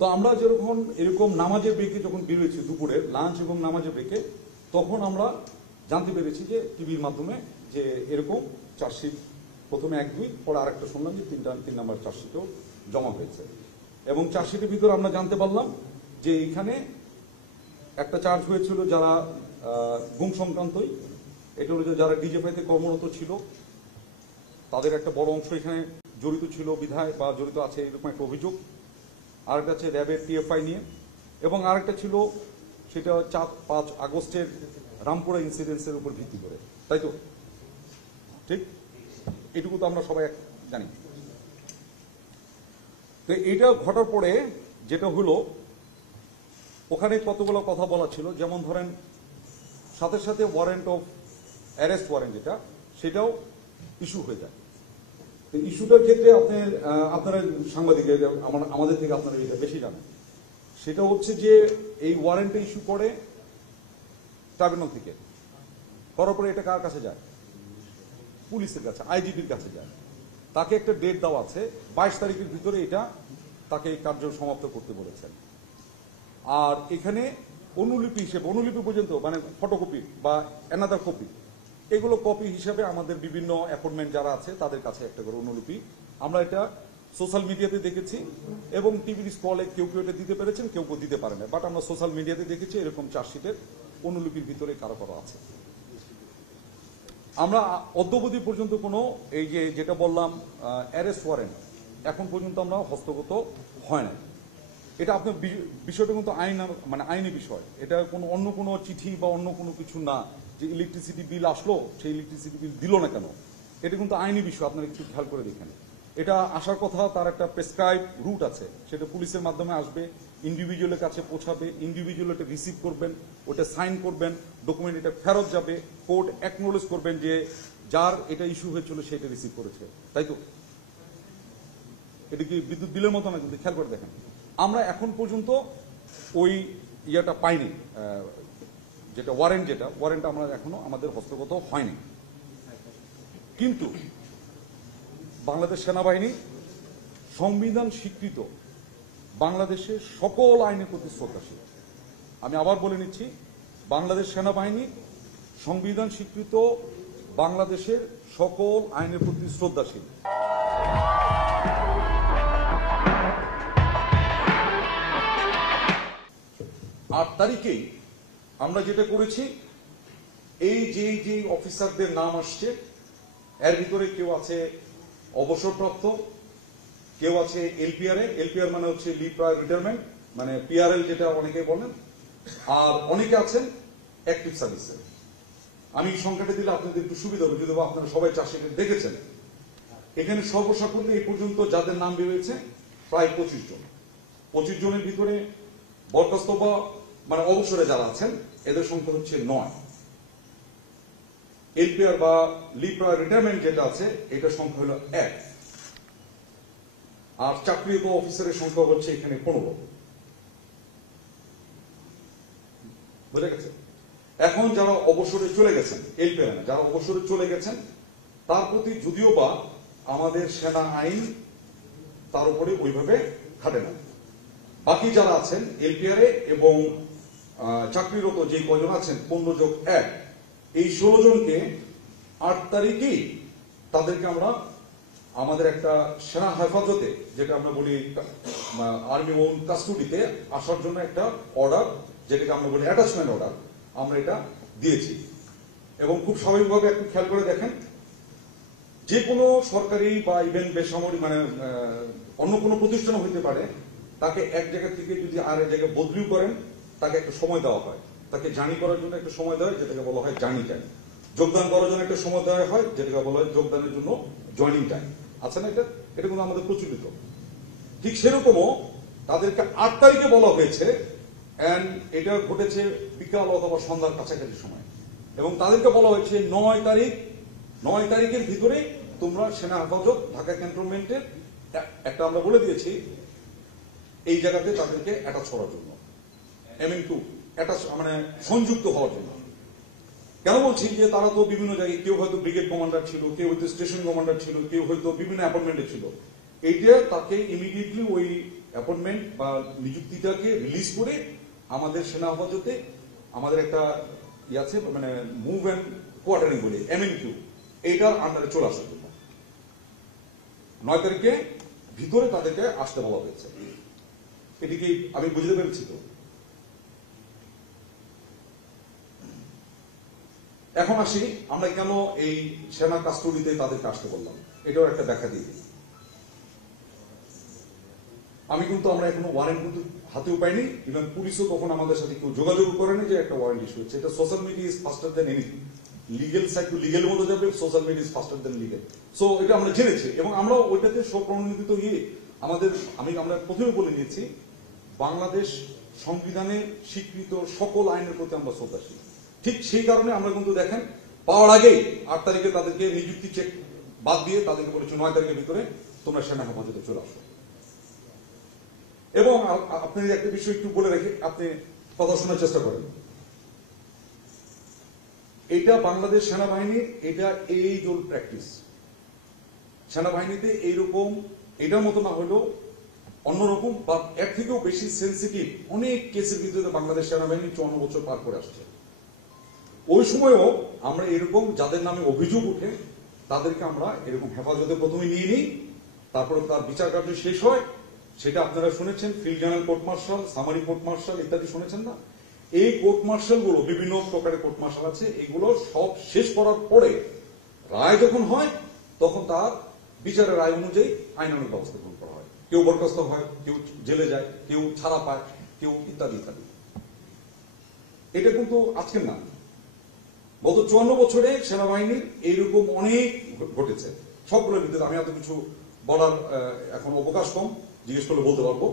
তো আমরা যখন এরকম নামাজের ব্রেকে যখন বেরিয়েছি দুপুরের লাঞ্চ এবং নামাজের ব্রেকে, তখন আমরা জানতে পেরেছি যে টিভির মাধ্যমে যে এরকম চার্জশিট প্রথমে 1-2, পরে আরেকটা শুনলাম যে 3 নাম্বার চার্জশিটও জমা হয়েছে। এবং চার্জশিটের ভিতরে আমরা জানতে পারলাম যে এখানে একটা চার্জ হয়েছিল যারা গুম সংক্রান্তই, এটা হলো যারা ডিজিএফআইতে কর্মরত ছিল তাদের একটা বড় অংশ এখানে জড়িত ছিল বিধায় বা জড়িত আছে এরকম একটা অভিযোগ। আরেকটা আছে র্যাবের টিএফআই নিয়ে, এবং আরেকটা ছিল সেটা 4-5 আগস্টের রামপুরা ইনসিডেন্সের উপর ভিত্তি করে, তাই তো? ঠিক, এটুকু তো আমরা সবাই জানি। তো এটা ঘটার পরে যেটা হলো, ওখানে কতগুলো কথা বলা ছিল, যেমন ধরেন সাথে সাথে ওয়ারেন্ট অফ অ্যারেস্ট ওয়ারেন্ট যেটা, সেটাও ইস্যু হয়ে যায়। তো ইস্যুটার ক্ষেত্রে আপনারা সাংবাদিক আমাদের থেকে আপনারা এটা বেশি জানেন। সেটা হচ্ছে যে এই ওয়ারেন্টটা ইস্যু করে ট্রাইব্যুনাল থেকে, করার পরে এটা কার কাছে যায়? পুলিশের কাছে, আইজিপির কাছে যায়। তাকে একটা ডেট দেওয়া আছে, 22 তারিখের ভিতরে এটা তাকে কার্য সমাপ্ত করতে বলেছেন। আর এখানে অনুলিপি হিসেবে, অনুলিপি পর্যন্ত মানে ফটোকপি বা অ্যানাদার কপি, এগুলো কপি হিসেবে আমাদের বিভিন্ন অ্যাপয়েন্টমেন্ট যারা আছে তাদের কাছে একটা করে অনুলিপি। আমরা এটা সোশ্যাল মিডিয়াতে দেখেছি এবং টিভির স্ক্রলে কেউ কেউ এটা দিতে পেরেছেন, কেউ কেউ দিতে পারে না, বাট আমরা সোশ্যাল মিডিয়াতে দেখেছি এরকম চার্জশিটের অনুলিপির ভিতরে কারো কারো আছে। আমরা অদ্যবধি পর্যন্ত কোনো এই যে যেটা বললাম অ্যারেস্ট ওয়ারেন্ট এখন পর্যন্ত আমরা হস্তগত হয় না। এটা আপনার বিষয়টা কিন্তু আইনি বিষয়, এটা কোনো অন্য কোনো চিঠি বা অন্য কোনো কিছু না যে ইলেকট্রিসিটি বিল আসলো সেই ইলেকট্রিসিটি বিল দিল না কেন, এটা কিন্তু আইনি বিষয়। আপনারা একটু খেয়াল করে দেখেন, এটা আসার কথা, তার একটা প্রেসক্রাইব রুট আছে, সেটা পুলিশের মাধ্যমে আসবে, ইন্ডিভিজুয়ালের কাছে পৌঁছাবে, ইন্ডিভিজুয়াল এটা রিসিভ করবেন, ওটা সাইন করবেন, ডকুমেন্ট এটা ফেরত যাবে, কোর্ট অ্যাকনোলেজ করবেন যে যার এটা ইস্যু হয়েছিল সেটা রিসিভ করেছে, তাই তো? এটা কি বিদ্যুৎ বিলের মতো না? কিন্তু খেয়াল করে দেখেন, আমরা এখন পর্যন্ত ওই ইয়েটা পাইনি, যেটা ওয়ারেন্ট আমরা এখনো আমাদের হস্তগত হয়নি। কিন্তু বাংলাদেশ সেনাবাহিনী সংবিধান স্বীকৃত বাংলাদেশের সকল আইনের প্রতি শ্রদ্ধাশীল। আমি আবার বলে নিচ্ছি, বাংলাদেশ সেনাবাহিনী সংবিধান স্বীকৃত বাংলাদেশের সকল আইনের প্রতি শ্রদ্ধাশীল। 8 তারিখেই আমরা যেটা করেছি, এই যে অফিসারদের নাম আসছে এর ভিতরে কেউ আছে অবসরপ্রাপ্ত, কেউ আছে এলপিআর মানে হচ্ছে লিভ প্রায়র রিটায়ারমেন্ট, মানে পিআরএল যেটা অনেকে বলেন, আর অনেকে আছেন অ্যাক্টিভ সার্ভিসে। আমি সংখ্যাটা দিলে আপনাদের একটু সুবিধা হবে, যদি আপনারা সবাই চার্জশিটে দেখেছেন। এখানে সর্বসাকুল্যে এই পর্যন্ত যাদের নাম বেরিয়েছে প্রায় 25 জন। 25 জনের ভিতরে বরখাস্ত বা মানে অবসরে যারা আছেন এদের সংখ্যা হচ্ছে 9। এলপিআর বা লিভ প্রায়র রিটায়ারমেন্ট যেটা আছে এটার সংখ্যা হলো 1। আর চাকরিরত অফিসারের সংখ্যা হচ্ছে এখানে 15। বুঝা গেছে? এখন যারা অবসরে চলে গেছেন, এলপিআর যারা অবসরে চলে গেছেন, তার প্রতি যদিও বা আমাদের সেনা আইন তার উপরে ওইভাবে খাটে না। বাকি যারা আছেন এলপিআর এবং চাকরিরত যে কজন আছেন 15+1, এই 16 জনকে 8 তারিখেই তাদেরকে আমরা আমাদের একটা সেনা হেফাজতে, যেটা আমরা বলি আর্মি ওন কাস্টডিতে আসার জন্য একটা অর্ডার, যেটাকে আমরা বলি অ্যাটাচমেন্ট অর্ডার, আমরা এটা দিয়েছি। এবং খুব স্বাভাবিকভাবে একটু খেয়াল করে দেখেন, যে কোনো সরকারি বা ইভেন বেসামরিক মানে অন্য কোনো প্রতিষ্ঠান হইতে পারে, তাকে এক জায়গা থেকে যদি আর এক জায়গায় বদলিও করেন তাকে একটা সময় দেওয়া হয়, তাকে জার্নি করার জন্য একটা সময় দেওয়া হয় যেটাকে বলা হয় জার্নি টাইম, যোগদান করার জন্য একটা সময় দেওয়া হয় যেটাকে বলা হয় যোগদানের জন্য জয়নিং টাইম। আছে না? এটা কিন্তু আমাদের প্রচলিত। ঠিক সেরকমও তাদেরকে 8 তারিখে বলা হয়েছে, এন্ড এটা ঘটেছে বিকাল অথবা সন্ধ্যার কাছাকাছি সময়, এবং তাদেরকে বলা হয়েছে 9 তারিখের ভিতরে তোমরা সেনা হেফাজত ঢাকা ক্যান্টনমেন্টের একটা আমরা বলে দিয়েছি এই জায়গাতে তাদেরকে অ্যাটাচ করার জন্য, টু অ্যাটাচ মানে সংযুক্ত হওয়ার জন্য। কেন বলছি যে তারা তো বিভিন্ন জায়গায়, কেউ হয়তো ব্রিগেড কমান্ডার ছিল, কেউ হয়তো স্টেশন কমান্ডার ছিল, কেউ হয়তো বিভিন্ন অ্যাপয়েন্টমেন্টে ছিল। এইটা তাকে ইমিডিয়েটলি ওই অ্যাপয়েন্টমেন্ট বা নিযুক্তিটাকে রিলিজ করে আমাদের সেনা হেফাজতে আমাদের একটা আছে মানে মুভ অ্যান্ড কোয়ার্টারিং বলে MNQ, এইটার আন্ডারে চলে আসার জন্য 9 তারিখে ভিতরে তাদেরকে আসতে বলা হয়েছে। এটিকে আমি বুঝতে পেরেছি। তো এখন আসি আমরা কেন এই সেনা কাস্টডিতে তাদেরকে আসতে বললাম, এটাও একটা ব্যাখ্যা দিয়ে দিই। আমরা এখনো ওয়ারেন্ট কিন্তু হাতেও পাইনি, ইভেন পুলিশও তখন আমাদের সাথে কেউ যোগাযোগ করেনি যে একটা ওয়ারেন্ট ইস্যু হচ্ছে। এটা social media is faster than anything, legal side to legal মতো যাবে, social media is faster than legal. So এটা আমরা জেনেছি এবং আমরাও ওইটাতে স্বপ্রণোদিত আমরা প্রথমে বলে নিয়েছি বাংলাদেশ সংবিধানে স্বীকৃত সকল আইনের প্রতি আমরা শ্রদ্ধাশীল। ঠিক সেই কারণে আমরা কিন্তু দেখেন পাওয়ার আগেই 8 তারিখে তাদেরকে নিযুক্তি চেক বাদ দিয়ে তাদেরকে বলেছি 9 তারিখের ভিতরে তোমরা সেনা হেফাজতে চলে আসো। এবং আপনি একটা বিষয় একটু বলে রেখে আপনি কথা শোনার চেষ্টা করেন। এটা বাংলাদেশ সেনাবাহিনীর এটা এইজ ওল্ড প্র্যাকটিস। সেনাবাহিনীতে এইরকম এটার মতো না হলেও অন্যরকম বা এর থেকেও বেশি সেন্সিটিভ অনেক কেসের ভিতরে বাংলাদেশ সেনাবাহিনী 54 বছর পার করে আসছে। ওই সময়ও আমরা এরকম যাদের নামে অভিযোগ উঠে তাদেরকে আমরা এরকম হেফাজতে প্রথমে নিয়ে নিই, তারপরে তার বিচার কার্য শেষ হয়। সেটা আপনারা শুনেছেন, field general court martial, summary court martial ইত্যাদি শুনেছেন না? এই কোর্ট মার্শাল গুলো বিভিন্ন প্রকারের কোর্ট মার্শাল আছে, এগুলো সব শেষ করার পরে রায় যখন হয় তখন তার বিচারের রায় অনুযায়ী আইনানুগ ব্যবস্থা গ্রহণ করা হয়। কেউ বরখাস্ত হয়, কেউ জেলে যায়, কেউ ছাড়া পায়, কেউ ইত্যাদি ইত্যাদি। এটা কিন্তু আজকের না, গত 54 বছরে সেনাবাহিনীর এইরকম অনেক ঘটেছে। সবগুলোর ভিতরে আমি এত কিছু বলার এখন অবকাশ কম, জিজ্ঞেস করলে বলতে পারবো।